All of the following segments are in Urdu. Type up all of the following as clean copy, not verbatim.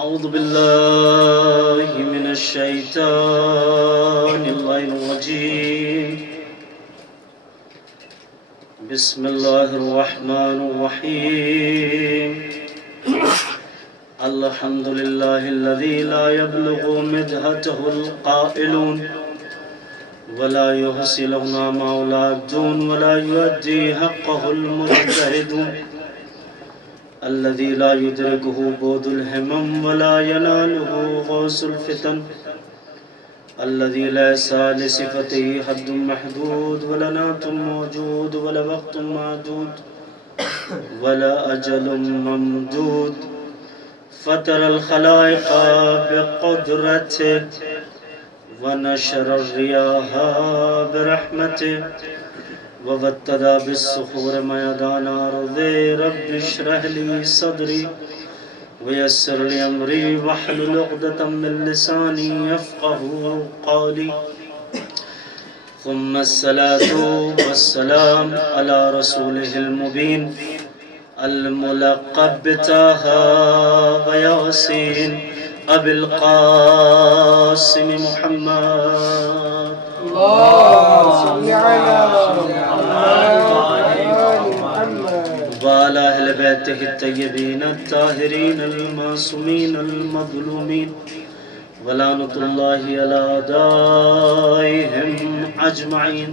أعوذ بالله من الشيطان الرجيم. بسم الله الرحمن الرحيم. الحمد لله الذي لا يبلغ مدحته القائلون ولا يحصي لهما العابدون ولا يؤدي حقه المجتهدون، الذي لا يدركه بعد الهمم ولا يناله غوث الفتن، الذي ليس لصفته حد محدود ولا نعت موجود ولا وقت معدود ولا أجل ممدود، فطر الخلائق بقدرته ونشر الرياح برحمته وابتدى بالصخور ميدان أرضي. رب اشرح لي صدري ويسر لي أمري واحلل عقدة من لساني يفقهوا قولي. ثم الصلاة والسلام على رسوله المبين الملقب بطه وياسين أبي القاسم محمد. اللهم صل على محمد وعلى أهل بيته الطيبين الطاهرين المعصومين المظلومين ولعنة الله على أعدائهم أجمعين.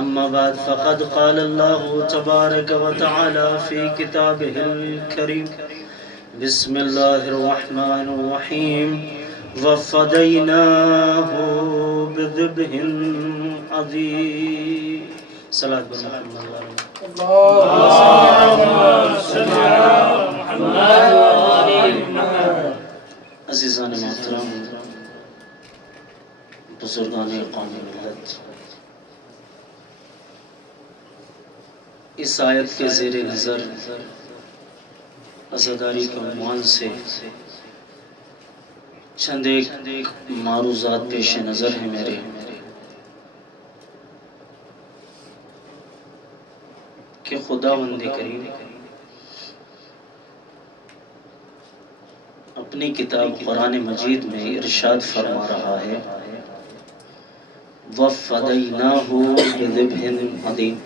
أما بعد، فقد قال الله تبارك وتعالى في كتابه الكريم: بسم الله الرحمن الرحيم. وفديناه بذبح عظيم. صلاة محمد. اللهم صل على محمد وآل محمد. عزیزان محترم، بزرگان قوم ملت، اس آیت کے زیر نظر عزاداری کے عنوان سے چند ایک معروضات پیش نظر ہیں میرے. کہ خداوند کریم اپنی کتاب قرآن مجید میں ارشاد فرما رہا ہے: وَفَدَيْنَاهُ بِذِبْحٍ عَظِيمٍ،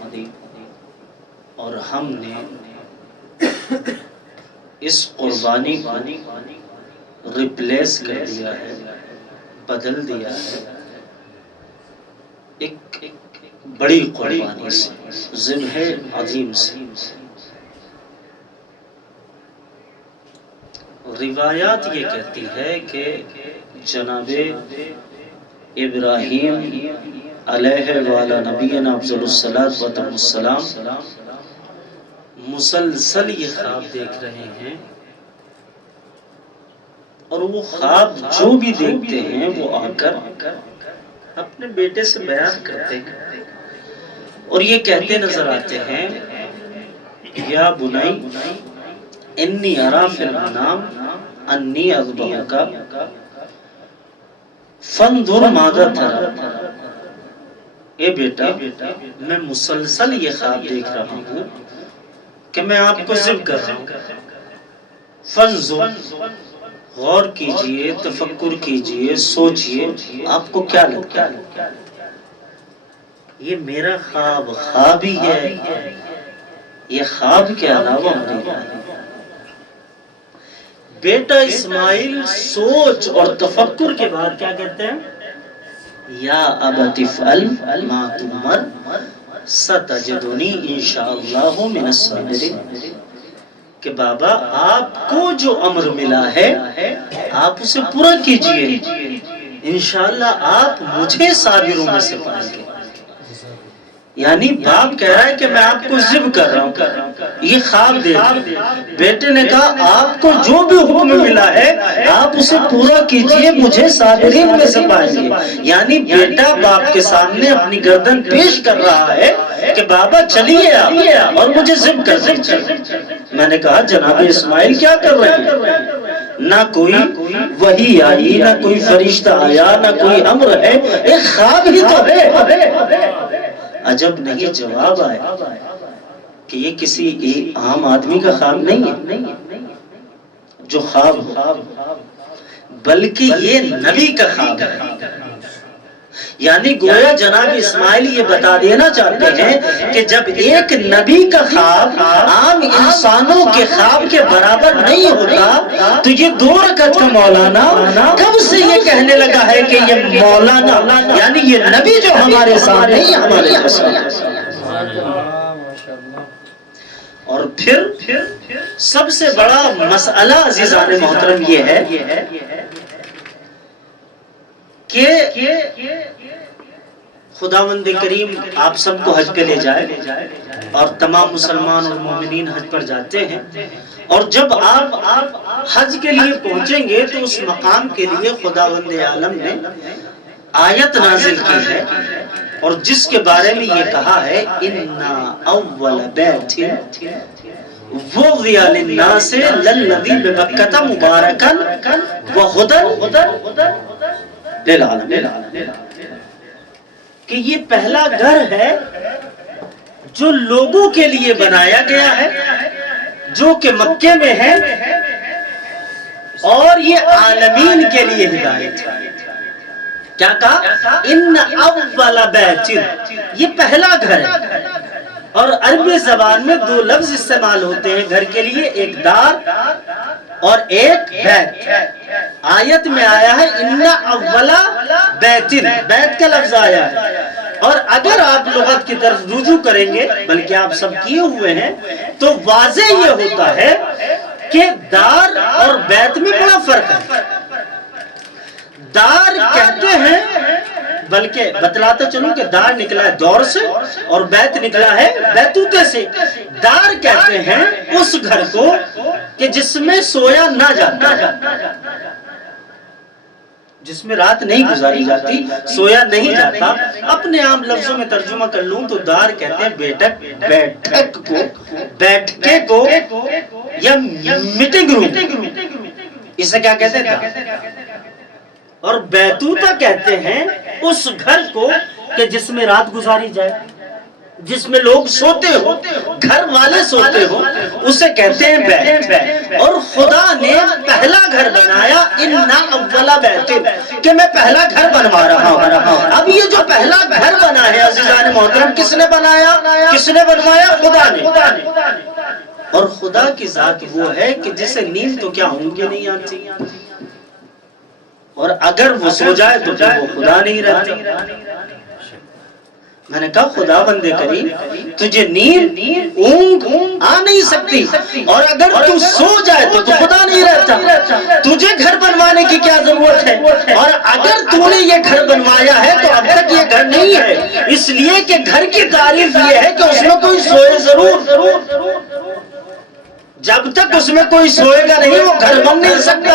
اور ہم نے اس قربانی کو ریپلیس کر دیا ہے، بدل دیا ہے ایک بڑی قربانی سے، ذبح عظیم سے. روایات یہ کہتی ہے کہ جناب ابراہیم علیہ وعلی نبینا افضل الصلاۃ والسلام مسلسل یہ خواب دیکھ رہے ہیں، اور وہ خواب جو بھی دیکھتے ہیں وہ آ کر اپنے بیٹے سے بیان کرتے ہیں، اور یہ کہتے نظر آتے ہیں: یا بنی انی ارا فی المنام انی اذبحک فانظر ماذا تری. اے بیٹا، میں مسلسل یہ خواب دیکھ رہا ہوں کہ میں آپ کو ذبح کر رہا ہوں. فانظر، غور کیجئے، تفکر کیجئے، سوچئے، آپ کو کیا لگتا ہے یہ میرا خواب خواب ہی ہے، یہ خواب کے علاوہ مریدہ ہے؟ بیٹا اسماعیل سوچ اور تفکر کے بعد کیا کہتے ہیں؟ یا ابت افعل ما تؤمر ستجدنی انشاءاللہ من الصابرین. کہ بابا، آپ کو جو امر ملا ہے آپ اسے پورا کیجئے، انشاءاللہ آپ مجھے صابروں میں سے پائیں گے. یعنی باپ کہہ رہا ہے کہ میں آپ کو ذبح کر رہا ہوں، یہ خواب دیکھ. بیٹے نے کہا آپ کو جو بھی حکم ملا ہے آپ اسے پورا کیجئے، مجھے صابرین میں سے پائیں گے. یعنی بیٹا باپ کے سامنے اپنی گردن پیش کر رہا ہے کہ بابا چلیے آپ اور مجھے ذبح کر دیجئے. میں نے کہا جناب اسماعیل کیا کر رہے ہیں؟ نہ کوئی وحی آئی، نہ کوئی فرشتہ آیا، نہ کوئی امر ہے، ایک خواب ہی تو ہے. عجب نہیں جواب آیا کہ یہ کسی عام آدمی کا خواب نہیں ہے. جو خواب بلکہ یہ نبی کا خواب ہے. یعنی گویا جناب اسماعیل یہ بتا دینا چاہتے ہیں کہ جب ایک نبی کا خواب عام انسانوں کے خواب کے برابر نہیں ہوتا تو یہ 2 رکعت کا مولانا کب سے یہ کہنے لگا ہے کہ یہ مولانا یعنی یہ نبی جو ہمارے سامنے ہی ہمارے اور پھر سب سے بڑا مسئلہ عزیزان محترم یہ ہے کہ خداوند کریم آپ سب کو حج پہ لے جائے اور تمام مسلمان اور مومنین حج پر جاتے ہیں اور جب آپ حج کے لیے پہنچیں گے تو اس مقام کے لیے خداوند عالم نے آیت نازل کی ہے اور جس کے بارے میں یہ کہا ہے اِنَّا أَوَّلَ بَيْتٍ وُضِعَ لِلنَّاسِ لَلَّذِي بِبَكَّةَ مُبَارَكًا وَهُدًى لِلْعَالَمِينَ کہ یہ پہلا گھر ہے جو لوگوں کے لیے بنایا گیا ہے جو کہ مکے میں ہے اور یہ عالمین کے لیے ہدایت ہے. کیا کہا؟ ان اول بیت یہ پہلا گھر ہے اور عربی زبان میں 2 لفظ استعمال ہوتے ہیں گھر کے لیے ایک دار اور ایک بیت. آیت میں آیا ہے ان اول بیت بیت کا لفظ آیا ہے اور اگر آپ لغت کی طرف رجوع کریں گے بلکہ آپ سب کیے ہوئے ہیں تو واضح یہ ہوتا ہے کہ دار اور بیت میں بڑا فرق ہے. دار کہتے ہیں بلکہ بتلاتا چلوں کہ دار نکلا ہے دور سے اور بیت نکلا ہے بیتوتے سے. دار کہتے ہیں اس گھر کو کہ جس میں سویا نہ جاتا جس میں رات نہیں گزاری جاتی سویا نہیں جاتا. اپنے عام لفظوں میں ترجمہ کر لوں تو دار کہتے ہیں بیٹھک کو بیٹھکے کو یا میٹنگ روم اسے کیا کہتے ہیں اور بیتوتا کہتے ہیں اس گھر کو کہ جس میں رات گزاری جائے جس میں لوگ سوتے ہو گھر والے سوتے ہو اسے کہتے ہیں بیت. اور خدا نے پہلا گھر بنایا اِنَّا أَوَّلَ بَيْتٍ کہ میں پہلا گھر بنوا رہا ہوں. اب یہ جو پہلا گھر بنا ہے عزیزان محترم کس نے بنایا کس نے بنوایا؟ خدا نے. اور خدا کی ذات وہ ہے کہ جسے نیند تو کیا اونگیں نہیں آتی اور اگر وہ سو جائے تو وہ خدا نہیں رہتی. میں نے کہا خدا بندے کریم تجھے نیند اونگ آ نہیں سکتی اور اگر تو سو جائے تو خدا نہیں رہتا. تجھے گھر بنوانے کی کیا ضرورت ہے اور اگر تو نے یہ گھر بنوایا ہے تو اب تک یہ گھر نہیں ہے اس لیے کہ گھر کی تعریف یہ ہے کہ اس میں کوئی سوئے ضرور. جب تک اس میں کوئی سوئے گا نہیں وہ گھر بن نہیں سکتا.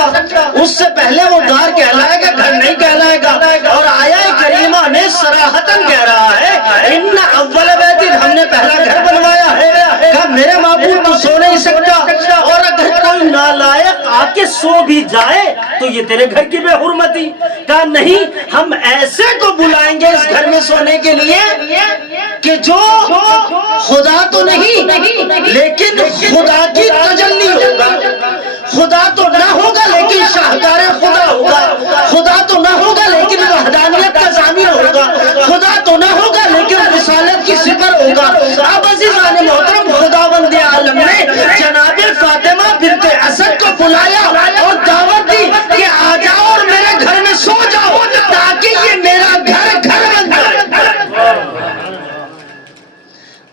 اس سے پہلے وہ دار کہلائے گا گھر نہیں کہلائے گا. اور آیہ کریمہ میں صراحتاً کہہ رہا ہے ان اول بیت ہم نے پہلا گھر بنوایا ہے. کہا میرے معبود تو سو نہیں سکتا اور اگر کوئی نالائق آ کے سو بھی جائے تو یہ تیرے گھر کی بے حرمتی. کہا نہیں ہم ایسے کو بلائیں گے اس گھر میں سونے کے لیے کہ جو خدا تو نہیں لیکن خدا کی تجلی ہوگا. خدا تو نہ ہوگا لیکن شاہکار خدا ہوگا. خدا تو نہ ہوگا لیکن وحدانیت کا ضامن ہوگا. خدا تو نہ ہوگا لیکن رسالت کی صفر ہوگا. اب عزیزان محترم خداوند عالم نے جناب فاطمہ بنت اسد کو بلایا اور دعوت دی کہ آ جاؤ اور میرے گھر میں سو جاؤ تاکہ یہ میرا گھر بن جائے.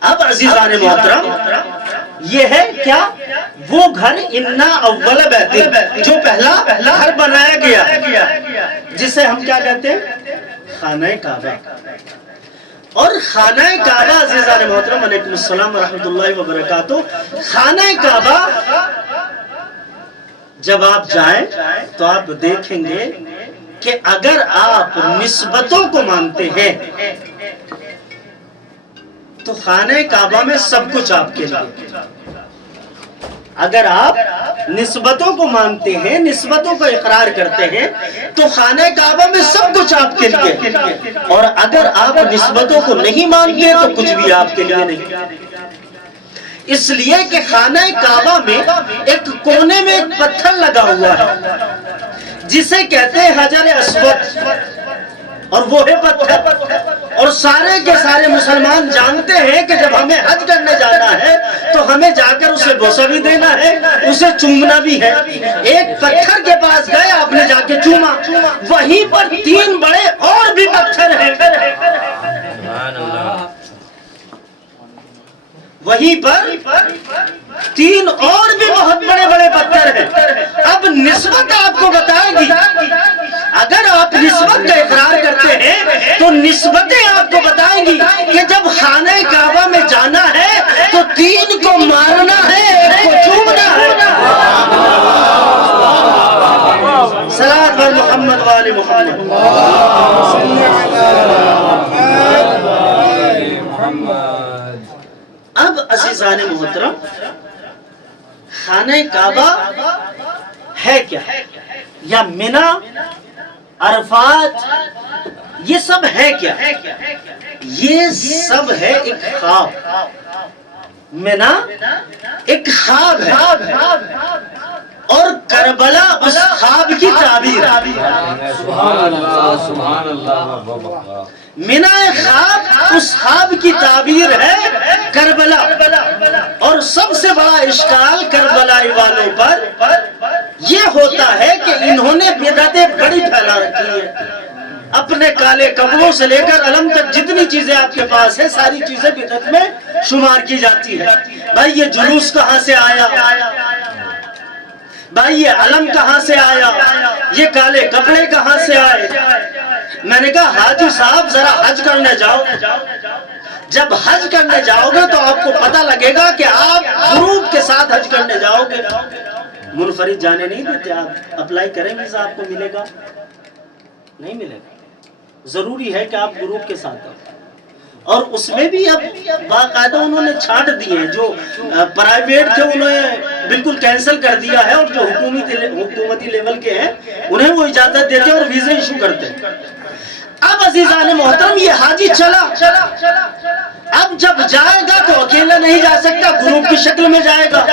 اب عزیزان محترم یہ ہے کیا وہ گھر اِنَّا أَوَّلَ بَيْتٍ جو پہلا گھر بنایا گیا جسے ہم کیا کہتے ہیں خانہ کعبہ. اور خانہ کعبہ عزیزان محترم علیکم السلام ورحمۃ اللہ وبرکاتہ. خانہ کعبہ جب آپ جائیں تو آپ دیکھیں گے کہ اگر آپ نسبتوں کو مانتے ہیں تو خانہ کعبہ میں سب کچھ آپ کے لیے. اگر آپ نسبتوں کو مانتے ہیں نسبتوں کو اقرار کرتے ہیں تو خانہ کعبہ میں سب کچھ آپ کے لیے اور اگر آپ نسبتوں کو نہیں مانتے تو کچھ بھی آپ کے لیے نہیں. اس لیے کہ خانہ کعبہ میں ایک کونے میں ایک پتھر لگا ہوا ہے جسے کہتے ہیں حجر اسود، اور وہ ہے پتھر، اور سارے کے سارے مسلمان جانتے ہیں کہ جب ہمیں حج کرنے جانا ہے تو ہمیں جا کر اسے بوسہ بھی دینا ہے، اسے چومنا بھی ہے۔ ایک پتھر کے پاس گئے، آپ نے جا کے چوما، وہیں پر 3 بڑے اور بھی پتھر ہیں، وہیں پر 3 اور بھی بہت بڑے بڑے پتھر ہیں۔ اب نسبت آپ کو بتائے گی، اگر آپ نسبت کا اقرار کرتے ہیں تو نسبتیں آپ کو بتائیں گی کہ جب خانہ کعبہ میں جانا ہے تو 3 کو مارنا ہے، 1 کو چومنا ہے۔ صلوات بر محمد وآل محمد۔ اب عزیزان محترم، خانہ کعبہ ہے کیا؟ یا منی، عرفات، یہ سب ہے کیا؟ یہ سب ہے ایک خواب۔ منی ایک خواب ہے، اور کربلا اس خواب کی تعبیر۔ سبحان اللہ سبحان اللہ۔ منی خواب اس خواب کی تعبیر ہے کربلا، اور سب سے بڑا اشکال کربلائی والوں پر یہ ہوتا ہے کہ انہوں نے بدعتیں بڑی پھیلا رکھی ہیں۔ اپنے کالے کپڑوں سے لے کر علم تک جتنی چیزیں آپ کے پاس ہیں، ساری چیزیں بدعت میں شمار کی جاتی ہے۔ بھائی یہ جلوس کہاں سے آیا؟ بھائی یہ علم کہاں سے آیا؟ یہ کالے کپڑے کہاں سے آئے؟ میں نے کہا حاجی صاحب ذرا حج کرنے جاؤ، جب حج کرنے جاؤ گے تو آپ کو پتہ لگے گا کہ آپ گروپ کے ساتھ حج کرنے جاؤ گے۔ منفرد جانے نہیں دیتے، آپ اپلائی کریں ویزا آپ کو ملے گا؟ نہیں ملے گا، ضروری ہے کہ آپ گروپ کے ساتھ ہیں۔ اور اس میں بھی اب باقاعدہ انہوں نے چھانٹ دیے ہیں، جو پرائیویٹ تھے انہوں نے بالکل کینسل کر دیا ہے، اور جو حکومتی لیول کے ہیں انہیں وہ اجازت دیتے ہیں اور ویزے ایشو کرتے ہیں۔ اب عزیزان محترم یہ حاجی چلا، اب جب جائے گا تو اکیلا نہیں جا سکتا، گروپ کی شکل میں جائے گا۔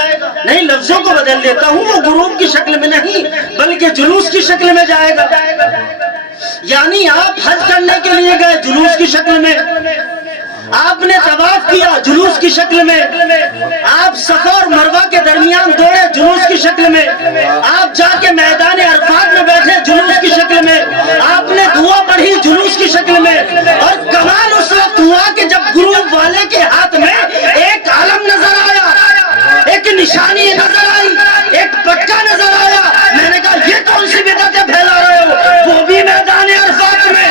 نہیں، لفظوں کو بدل دیتا ہوں، وہ گروپ کی شکل میں نہیں بلکہ جلوس کی شکل میں جائے گا۔ یعنی آپ حج کرنے کے لیے گئے جلوس کی شکل میں، آپ نے طواف کیا جلوس کی شکل میں، آپ صفا اور مروہ کے درمیان دوڑے جلوس کی شکل میں، آپ جا کے میدان عرفات میں بیٹھے جلوس کی شکل میں، آپ نے دعا پڑھی جلوس کی شکل میں۔ اور کمال اس وقت ہوا کہ جب گروپ والے کے ہاتھ میں ایک علم نظر آیا، ایک نشانی نظر آئی، ایک پٹکا نظر آیا، میں نے کہا یہ کون سی بدعتیں پھیلا رہے ہو؟ وہ بھی میدان عرفات میں۔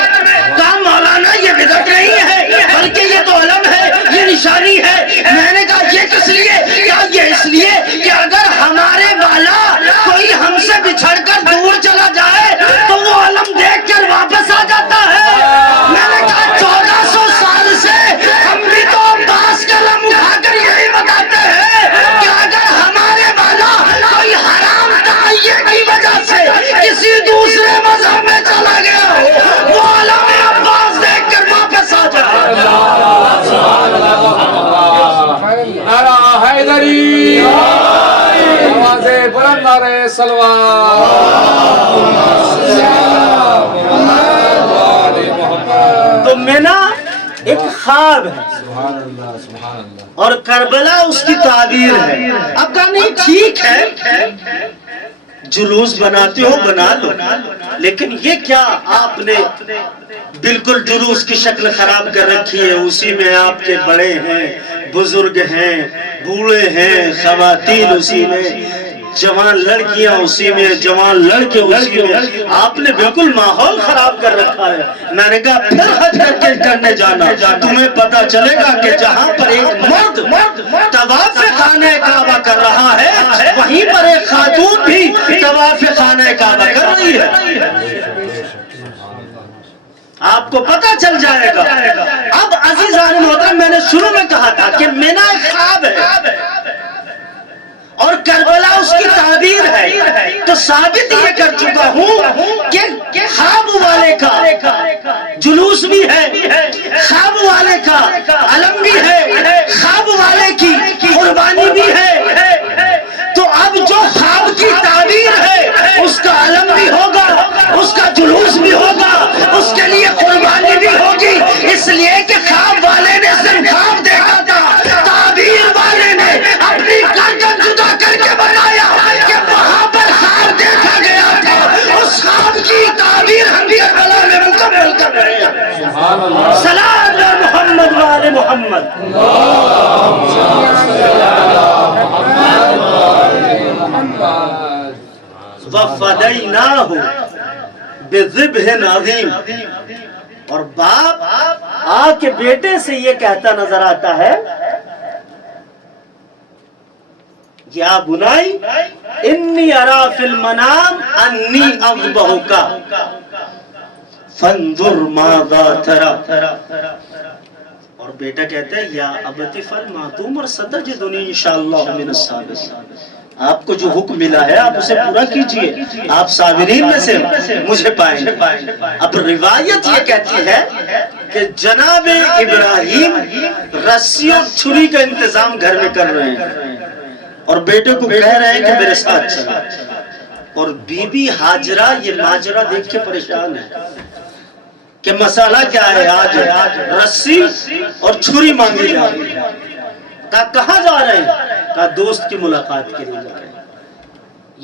کہا مولانا یہ بدعت نہیں ہے بلکہ یہ تو علم ہے، یہ نشانی ہے۔ میں نے کہا یہ کس لیے؟ کہا یہ اس لیے کہ اگر ہمارے والا کوئی ہم سے بچھڑ کر دور چلا جائے تو وہ علم دیکھ کر واپس آ جاتا ہے۔ میں نے کہا 1400 سال سے ہم بھی تو عباس کا علم اٹھا کر یہی بتاتے ہیں کہ اگر ہمارے والا کوئی حرام تعین کی وجہ سے کسی دوسرے مذہب میں چلا گیا ہو، وہ علم عباس دیکھ کر واپس آ جائے۔ نعرہ حیدری، آوازیں بلند نعرہ صلوات۔ تو منی ایک خواب ہے اور کربلا اس کی تعبیر ہے۔ اب کہا نہیں ٹھیک ہے، جلوس بناتے ہو بنا لو، لیکن یہ کیا آپ نے بالکل جلوس کی شکل خراب کر رکھی ہے؟ اسی میں آپ کے بڑے ہیں، بزرگ ہیں، بوڑھے ہیں، خواتین اسی میں، جوان لڑکیاں اسی میں، جوان لڑکے اسی میں، آپ نے بالکل ماحول خراب کر رکھا ہے۔ میں نے کہا پھر حج کرنے جانا، تمہیں پتا چلے گا کہ جہاں پر ایک مرد طواف خانہ کعبہ کر رہا ہے، وہیں پر ایک خاتون بھی طواف خانہ کعبہ کر رہی ہے۔ آپ کو پتا چل جائے گا۔ اب عزیزان محترم، میں نے شروع میں کہا تھا کہ منی ایک خواب ہے اور کربلا اس کی تعبیر ہے، تو ثابت یہ کر چکا ہوں کہ خواب والے کا جلوس بھی ہے، خواب والے کا علم بھی ہے، خواب والے کی قربانی فَفَدَيْنَاهُ بِذِبْحٍ عَظِيمٍ. اور باپ آ کے بیٹے سے یہ کہتا نظر آتا ہے یا بنائی انی ارا فی المنام انی اذبحک فانظر ماذا ترى. اور بیٹا کہتا ہے یا ابت افعل ما تؤمر ستجدنی انشاءاللہ من الصابرین. آپ کو جو حکم ملا ہے آپ اسے پورا کیجئے، آپ صابرین میں سے مجھے پائیں گے. اب روایت یہ کہتی ہے کہ جناب ابراہیم رسی اور چھری کا انتظام گھر میں کر رہے ہیں اور بیٹے کو کہہ رہے ہیں کہ میرے ساتھ چلا. اور بی بی ہاجرہ یہ ماجرہ دیکھ کے پریشان ہے کہ مسئلہ کیا ہے. آج رسی اور چھری مانگی جا رہی ہے. کہا کہاں جا رہے ہیں؟ کہا دوست کی ملاقات کے لیے جا رہے ہیں.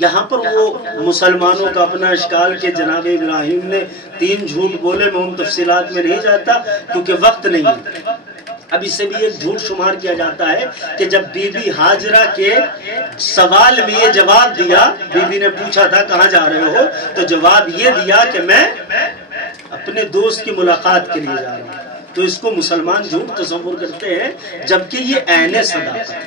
یہاں پر وہ مسلمانوں کا اپنا اشکال کہ جناب ابراہیم نے 3 جھوٹ بولے. میں ان تفصیلات میں نہیں جاتا کیونکہ وقت نہیں ہے. اب اس سے بھی ایک جھوٹ شمار کیا جاتا ہے کہ جب بی بی ہاجرہ کے سوال میں یہ جواب دیا، بی بی نے پوچھا تھا کہاں جا رہے ہو، تو جواب یہ دیا کہ میں اپنے دوست کی ملاقات کے لیے جا رہا ہوں. تو اس کو مسلمان جھوٹ تصور کرتے ہیں جبکہ یہ عین صداقت ہے.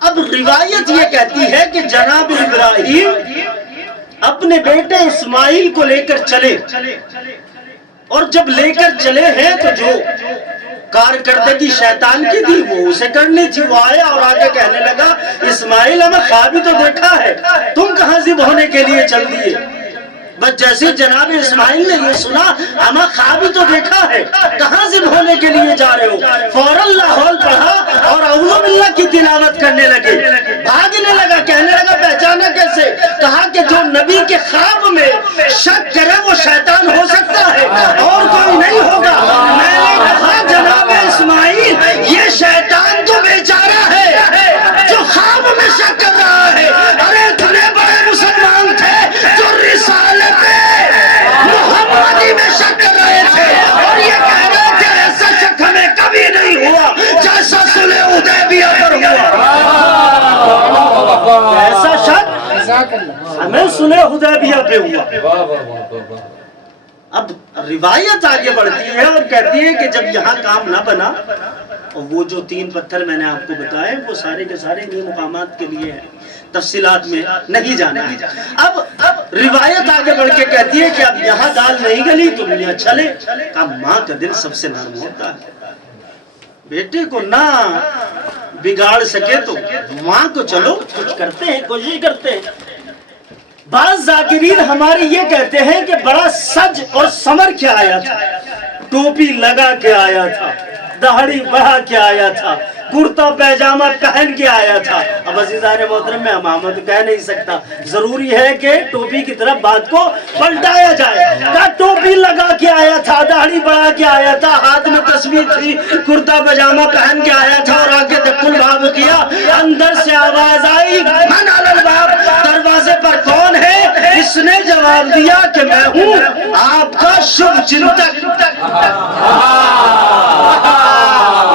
اب روایت یہ کہتی ہے کہ جناب ابراہیم اپنے بیٹے اسماعیل کو لے کر چلے اور جب لے کر چلے ہیں تو جو کارکردگی شیطان کی تھی وہ اسے کرنی تھی. وہ آیا اور آگے کہنے لگا اسماعیل ہمیں خواب ہی تو دیکھا ہے، تم کہاں ذبح ہونے کے لیے چل دیے؟ بس جیسے جناب اسماعیل نے یہ سنا ہمیں خواب ہی تو دیکھا ہے، کہاں ذبح ہونے کے لیے جا رہے ہو؟ فوراً لاہور پڑھا اور اعوذ باللہ کی تلاوت کرنے لگے. بھاگنے لگا، کہنے لگا پہچانا کیسے؟ کہا کہ جو نبی کے خواب میں شک کرے وہ شیطان ہو سکتا ہے اور کوئی نہیں ہوگا. میں نے کہا جناب اسماعیل یہ شیطان تو بیچارہ ہے جو خواب میں شک کر رہا ہے. ارے اتنے بڑے مسلمان تھے جو رسالت محمدی میں شک کر رہے تھے اور یہ کہہ رہے تھے ایسا شک ہمیں کبھی نہیں ہوا جیسا صلح حدیبیہ پر ہوا. ایسا شک ہمیں صلح حدیبیہ پہ ہوا. اب روایت آگے بڑھتی ہے اور کہتی ہے کہ جب یہاں کام نہ بنا، اور وہ جو 3 پتھر میں نے آپ کو بتائے وہ سارے کے سارے انہی مقامات کے لیے ہیں، تفصیلات میں نہیں جانا ہے. اب روایت آگے بڑھ کے کہتی ہے کہ اب یہاں دال نہیں گلی تو میاں چلے. کہا ماں کا دل سب سے نرم ہوتا ہے، بیٹے کو نہ بگاڑ سکے تو ماں کو چلو کچھ کرتے ہیں، کوشش کرتے ہیں. بعض ذاکرین ہماری یہ کہتے ہیں کہ بڑا سج اور سمر کے آیا تھا، ٹوپی لگا کے آیا تھا، داڑھی بڑھا کے آیا تھا، کرتا پیجامہ پہن کے آیا تھا. اب عزیزان محترم میں امامت کہہ نہیں سکتا، ضروری ہے کہ ٹوپی کی طرف بات کو پلٹایا جائے. کہا ٹوپی لگا کے آیا تھا، داڑھی بڑھا کے آیا تھا، ہاتھ میں تسبیح تھی، کرتا پیجامہ پہن کے آیا تھا اور آگے دکل بھاب کیا. اندر سے آواز آئی من علی الباب، دروازے پر کون ہے؟ اس نے جواب دیا کہ میں ہوں آپ کا شبھ چنتک،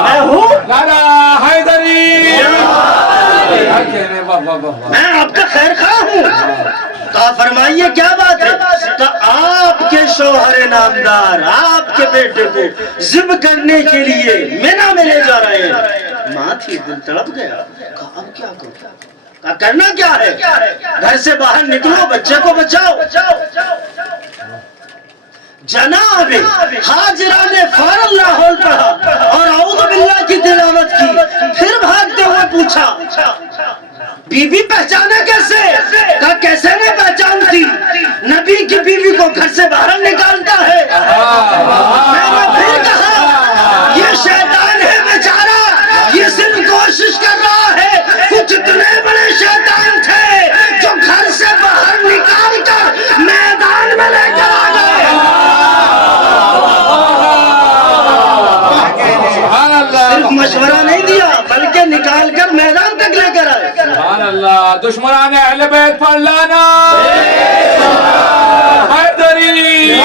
میں ہوں میں آپ کا خیر خواہ ہوں. کہا فرمائیے کیا بات ہے؟ کہا آپ کے شوہر نامدار آپ کے بیٹے کو ذبح کرنے کے لیے مینا میں لے جا رہے ہیں. ماں تھی، دل تڑپ گیا. کہا اب کیا کروں؟ کہا کرنا کیا ہے؟ گھر سے باہر نکلو، بچے کو بچاؤ. جناب ہاجرہ نے فوراً لاہور پڑھا اور اعوذ باللہ کی تلاوت کی. پھر بھاگتے ہوئے پوچھا بی بی پہچانا کیسے؟ کہا کیسے نہیں پہچانتی؟ نبی کی بیوی کو گھر سے باہر نکالتا ہے. میں نے پھر کہا یہ شیطان ہے بیچارہ، یہ صرف کوشش کر رہا ہے. کچھ اتنے بڑے شیطان تھے جو گھر سے باہر نکال کر میدان میں لے کر آ گئے. صرف مشورہ نہیں دیا بلکہ نکال کر میدان تک لے کر آئے. سبحان اللہ. دشمنان اہل بیت پر لانا حیدری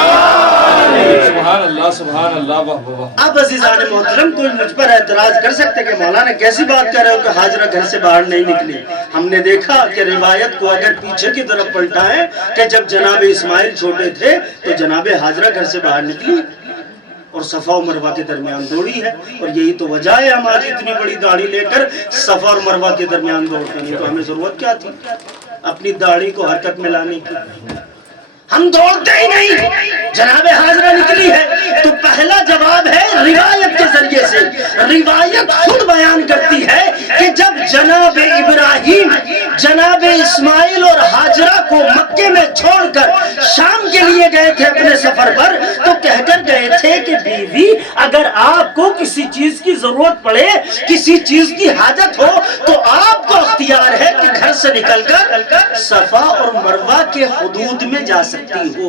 سبحان اللہ سبحان اللہ واہ واہ. اب عزیزان محترم کوئی مجھ پر اعتراض کر سکتے کہ مولانا کیسی بات کر رہے ہو کہ حاجرہ گھر سے باہر نہیں نکلی. ہم نے دیکھا کہ روایت کو اگر پیچھے کی طرف پلٹائیں کہ جب جناب اسماعیل چھوٹے تھے تو جناب حاجرہ گھر سے باہر نکلی اور صفا و مروہ کے درمیان دوڑی ہے. اور یہی تو وجہ ہے ہم آج اتنی بڑی داڑھی لے کر صفا اور مروہ کے درمیان دوڑتے ہیں. تو ہمیں ضرورت کیا تھی اپنی داڑھی کو حرکت میں لانے کی؟ ہم دوڑتے ہی نہیں. جناب حاضرہ نکلی ہے تو پہلا جواب ہے روایت کے ذریعے سے. روایت خود بیان کرتی ہے کہ جب جناب ابراہیم جناب اسماعیل اور حاجرہ کو مکے میں چھوڑ کر شام کے لیے گئے تھے اپنے سفر پر تو کہہ کر گئے تھے کہ بیوی اگر آپ کو کسی چیز کی ضرورت پڑے کسی چیز کی حاجت ہو تو آپ کو اختیار ہے کہ گھر سے نکل کر صفا اور مروہ کے حدود میں جا سکتی ہو،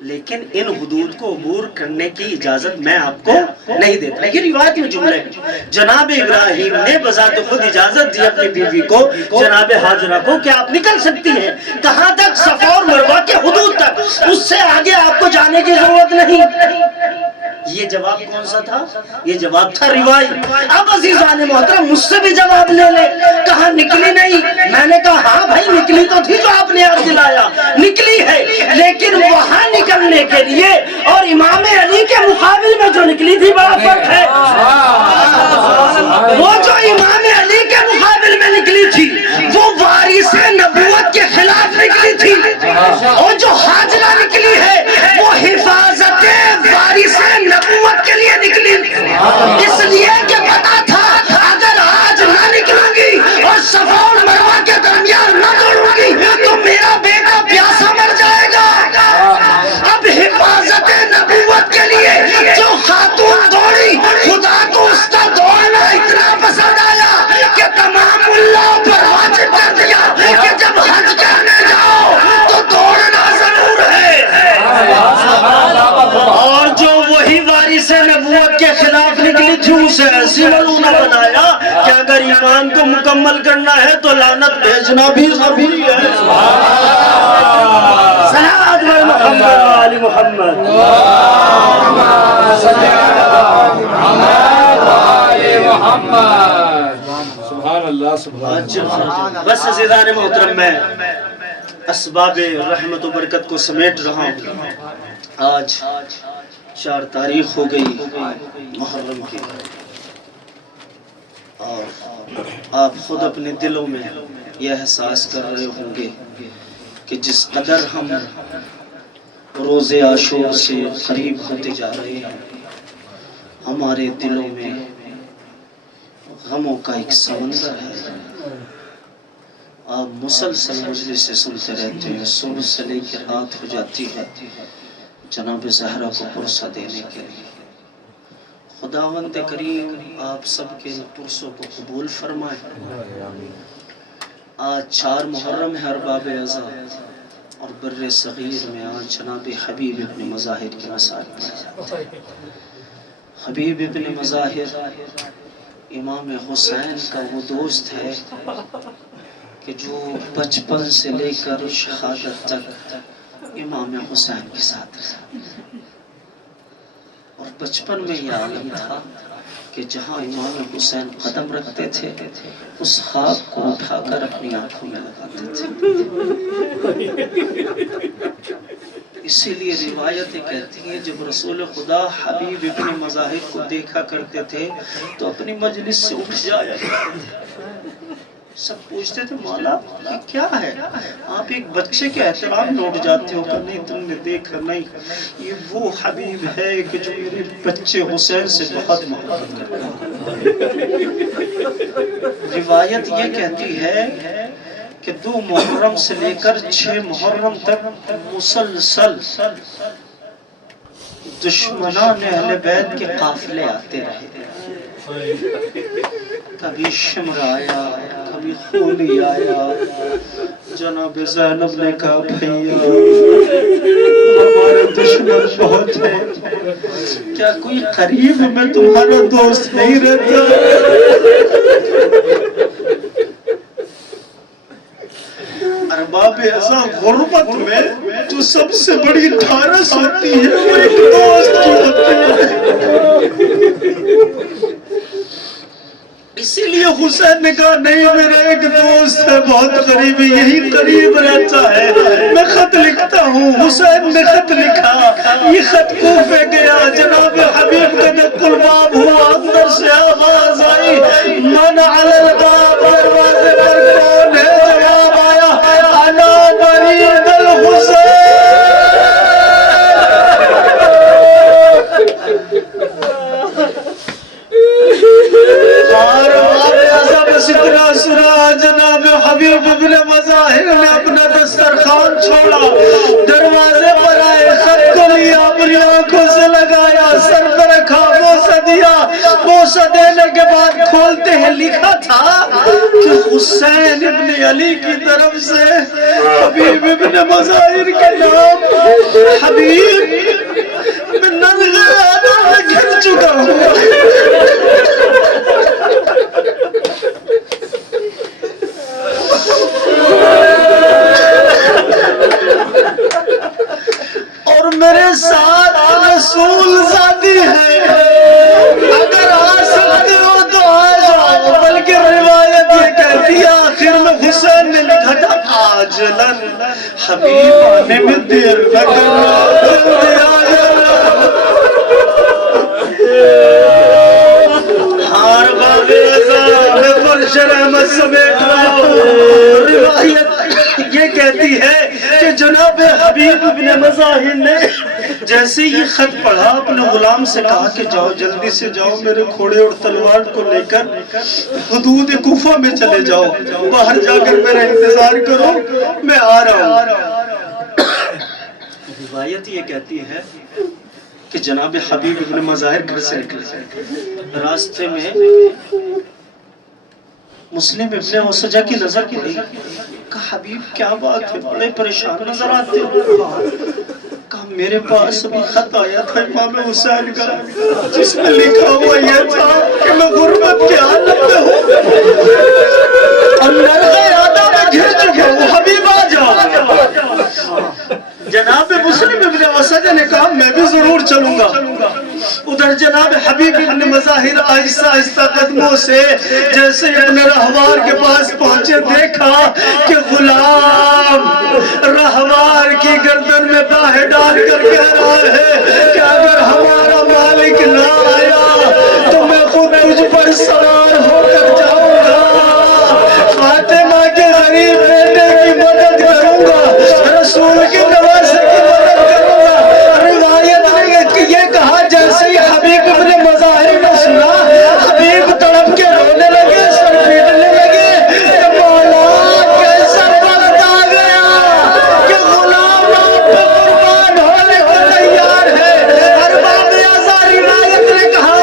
لیکن ان حدود کو عبور کرنے کی اجازت میں آپ کو نہیں دیتا. یہ روایت میں جملہ ہے. جناب ابراہیم نے بذات خود اجازت دی اپنی بیوی کو جناب حاجرہ کو کہ آپ نکل سکتی ہیں. کہاں تک؟ صفا اور مروہ کے حدود تک. اس سے آگے آپ کو جانے کی ضرورت نہیں. یہ جواب کون سا تھا؟ یہ جواب تھا روایت. اب عزیزان محترم مجھ سے بھی جواب لے لے. کہا نکلی نہیں. میں نے کہا ہاں بھائی نکلی تو تھی جو آپ نے یاد دلایا. نکلی ہے لیکن وہاں نکلنے کے لیے اور امام علی کے مقابل میں جو نکلی تھی بڑا فرق ہے. وہ جو امام علی کے مقابل میں نکلی تھی وہ وارث نبوت کے خلاف نکلی تھی اور جو حاجرہ نکلی ہے وہ حفاظت وارث نبوت کے لیے نکلی. اس لیے کہ پتا تھا اگر آج نہ نکلوں گی اور صفا اور مروہ کے درمیان نہ دوڑوں گی تو میرا بیٹا پیاسا مر جائے گا. اب حفاظت نبوت کے لیے جو خاتون دوڑی خدا کو اس کا دوڑنا اتنا پسند آیا کہ تمام اللہ پر واجب کر دیا کہ جب حج کرنے جاؤ تو دوڑنا ضرور ہے. اور جو وہی وارث نبوت کے خلاف نکلی تھی اسے ایسی ملونہ بنایا کہ اگر ایمان کو مکمل کرنا ہے تو لعنت بھیجنا بھی ضروری ہے. صلوات محمد علی محمد. سبحان اللہ سبحان اللہ. بس عزیزان محترم میں اسباب رحمت و برکت کو سمیٹ رہا ہوں. آج 4 تاریخ ہو گئی محرم کی اور آپ خود اپنے دلوں میں یہ احساس کر رہے ہوں گے کہ جس قدر ہم روز عاشور سے قریب ہوتے جا رہے ہیں ہمارے دلوں میں غموں کا ایک سمندر ہے. آپ مسلسل مجلس سے سنتے رہتے ہیں. صبح سے لے کے رات ہو جاتی ہے جناب زہرا کو پرسہ دینے کے لیے. خداوند کریم آپ سب کے پرسوں کو قبول فرمائے. آج 4 محرم ہے ارباب اعضا اور بر صغیر میں آج جناب حبیب ابن مظاہر کے مسائل پر. حبیب ابن مظاہر امام حسین کا وہ دوست ہے کہ جو بچپن سے لے کر شہادت تک امام حسین کے ساتھ رہا. اور بچپن میں یہ عالم تھا کہ جہاں امام حسین قدم رکھتے تھے اس خاک کو اٹھا کر اپنی آنکھوں میں لگاتے تھے. اسی لیے روایتیں کہتی ہیں جب رسول خدا حبیب ابن مظاہر کو دیکھا کرتے تھے تو اپنی مجلس سے اٹھ جایا کرتے تھے. سب پوچھتے تھے مولا یہ کیا ہے؟ آپ ایک بچے کے احترام میں اٹھ جاتے ہو کہ نہیں تم نے دیکھا نہیں یہ وہ حبیب ہے کہ جو میرے بچے حسین سے بہت محبت کرتا ہے. روایت یہ کہتی ہے کہ 2 محرم سے لے کر 6 محرم تک مسلسل دشمنان اہل بیت کے قافلے آتے رہے. کبھی شمر آیا کبھی خونی آیا. جناب زینب نے کہا بھیا ہمارے دشمن بہت ہیں کیا کوئی قریب میں تمہارا دوست نہیں رہتا؟ ارباب اعضا غربت میں جو سب سے بڑی ڈھارس ہوتی ہے وہ ایک دوست کی ہوتی ہے۔ اسی لیے حسین نے کہا نہیں میرا ایک دوست ہے بہت قریبی یہی قریب رہتا ہے میں خط لکھتا ہوں۔ حسین نے خط لکھا، یہ خط کوفے گیا، جناب حبیب کا دق الباب ہوا، اندر سے آواز آئی من علی الباب، دروازے پر کون ہے؟ جواب آیا انا برید الحسین۔ اور اتنا سنا جناب حبیب ابن مظاہر نے اپنا دسترخوان چھوڑا، دروازے پر آئے، خط کو لیا، اپنی آنکھوں سے لگایا، سر پر رکھا، بوسہ دیا، بوسہ دینے کے بعد کھولتے ہیں لکھا تھا کہ حسین ابن علی کی طرف سے حبیب ابن مظاہر کے نام۔ حبیب میں ننگے آنا میں گھر چکا ہوں۔ اور میرے ساتھ رسول ذاتی ہے، اگر آ سکتے ہو تو آ جاؤ۔ بلکہ روایت یہ کہتی ہے آخر میں حسین نے لکھا تھا آجلن، حبیب آنے میں دیر نہ کرنا، جلدی آ جانا۔ ہار باغ ازاں میں فرش رحمت سمیٹ رہا ہوں۔ روایت یہ کہتی ہے کہ جناب حبیب ابن مظاہر نے جیسے یہ خط پڑھا اپنے غلام سے کہا کہ جاؤ جلدی سے جاؤ، میرے گھوڑے اور تلوار کو لے کر حدود کوفہ میں چلے جاؤ، باہر جا کر میرا انتظار کرو، میں آ رہا ہوں۔ روایت یہ کہتی ہے کہ جناب حبیب ابن مظاہر گھر سے نکلے، راستے میں مسلم ابن اوسجہ کی نظر پڑی، کہا حبیب کیا بات ہے، بڑے پریشان نظر آتے ہو۔ کہا میرے پاس ابھی خط آیا تھا امام حسین کا، جس میں لکھا ہوا یہ تھا کہ میں غربت کے عالم میں ہوں، اندر غیادہ میں گھر چکا ہوں، حبیب آ جاؤ۔ جناب مسلم ابن اوسجہ نے کہا میں بھی ضرور چلوں گا۔ ادھر جناب حبیب ابن مظاہر آہستہ آہستہ قدموں سے جیسے اپنے رہوار کے پاس پہنچے، دیکھا کہ غلام رہوار کی گردن میں باہیں ڈال کر کہہ رہا ہے کہ اگر ہمارا مالک نہ آیا تو میں خود تجھ پر سوار ہو کر جاؤں گا، فاطمہ کے غریب بیٹے کی مدد کروں گا، رسول کی نواسے کی مدد کروں گا۔ روایت نے یہ کہا جیسے ہی حبیب ابن مظاہر نے سنا، حبیب تڑپ کے رونے لگے، سر پیٹنے لگے کہ مولا کیسا وقت آ گیا کہ غلام آپ پہ قربان ہونے کو تیار ہے۔ ارباب ازاں روایت نے کہا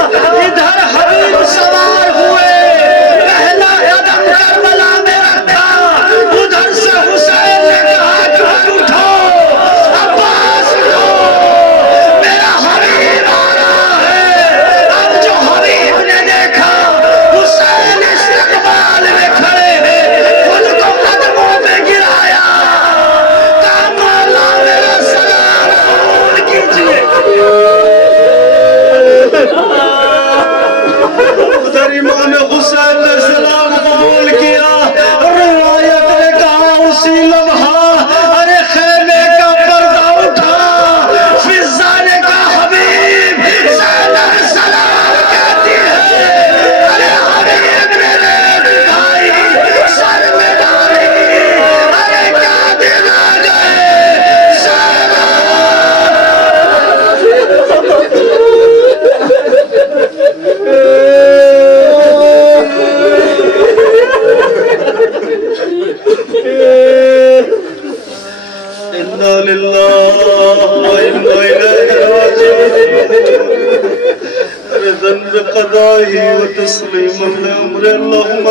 ادھر حبیب سوار ہوئے، پہلا قدم کربلا میں رکھا، ادھر سے حسین نے کہا کہ اٹھو عباس اٹھو، میرا حبیب آ رہا ہے۔ اب جو حبیب نے دیکھا حسین استقبال میں کھڑے ہیں، خود کو قدموں پہ گرایا، کہا مولا میرا سلام قبول کیجئے۔ ادھر امام حسین نے سلام قبول کیا۔ روایت نے کہا اسی لمحہ ارے خیمے کا پردہ اٹھا، فضا نے کہا حبیب زینب سلام کہتی ہے، ارے حبیب میرے بھائی سر میں ڈالی، ارے کیا دن آ گئے زینب۔ انا للہ و انا الیہ راجعون، رضا بقضائہ و تسلیما لامر اللہم